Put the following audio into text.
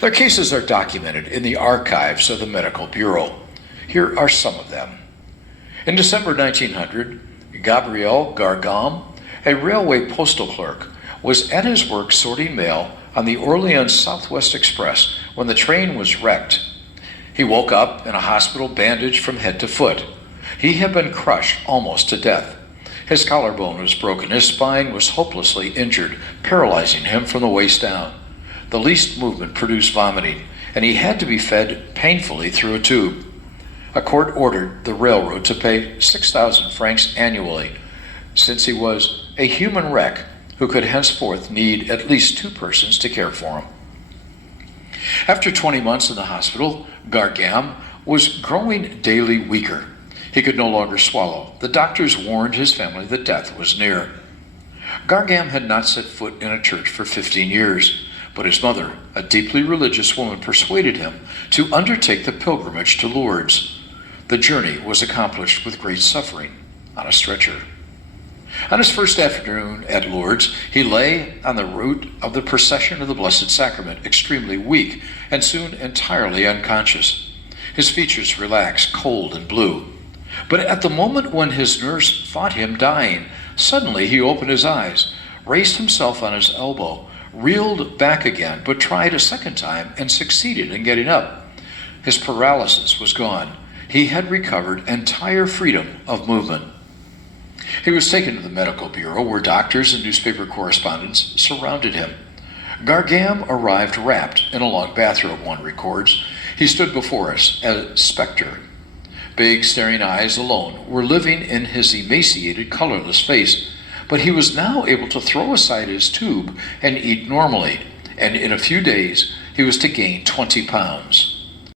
Their cases are documented in the archives of the Medical Bureau. Here are some of them. In December 1900, Gabriel Gargam, a railway postal clerk, was at his work sorting mail on the Orleans Southwest Express when the train was wrecked. He woke up in a hospital bandaged from head to foot. He had been crushed almost to death. His collarbone was broken. His spine was hopelessly injured, paralyzing him from the waist down. The least movement produced vomiting, and he had to be fed painfully through a tube. A court ordered the railroad to pay 6,000 francs annually, since he was a human wreck who could henceforth need at least 2 persons to care for him. After 20 months in the hospital, Gargam was growing daily weaker. He could no longer swallow. The doctors warned his family that death was near. Gargam had not set foot in a church for 15 years. But his mother, a deeply religious woman, persuaded him to undertake the pilgrimage to Lourdes. The journey was accomplished with great suffering on a stretcher. On his first afternoon at Lourdes, he lay on the route of the procession of the Blessed Sacrament, extremely weak and soon entirely unconscious. His features relaxed, cold and blue. But at the moment when his nurse thought him dying, suddenly he opened his eyes, raised himself on his elbow, reeled back again, but tried a second time and succeeded in getting up. His paralysis was gone. He had recovered entire freedom of movement. He was taken to the Medical Bureau, where doctors and newspaper correspondents surrounded him. Gargam arrived wrapped in a long bathrobe, one records. He stood before us as a specter. Big, staring eyes alone were living in his emaciated, colorless face. But he was now able to throw aside his tube and eat normally, and in a few days he was to gain 20 pounds.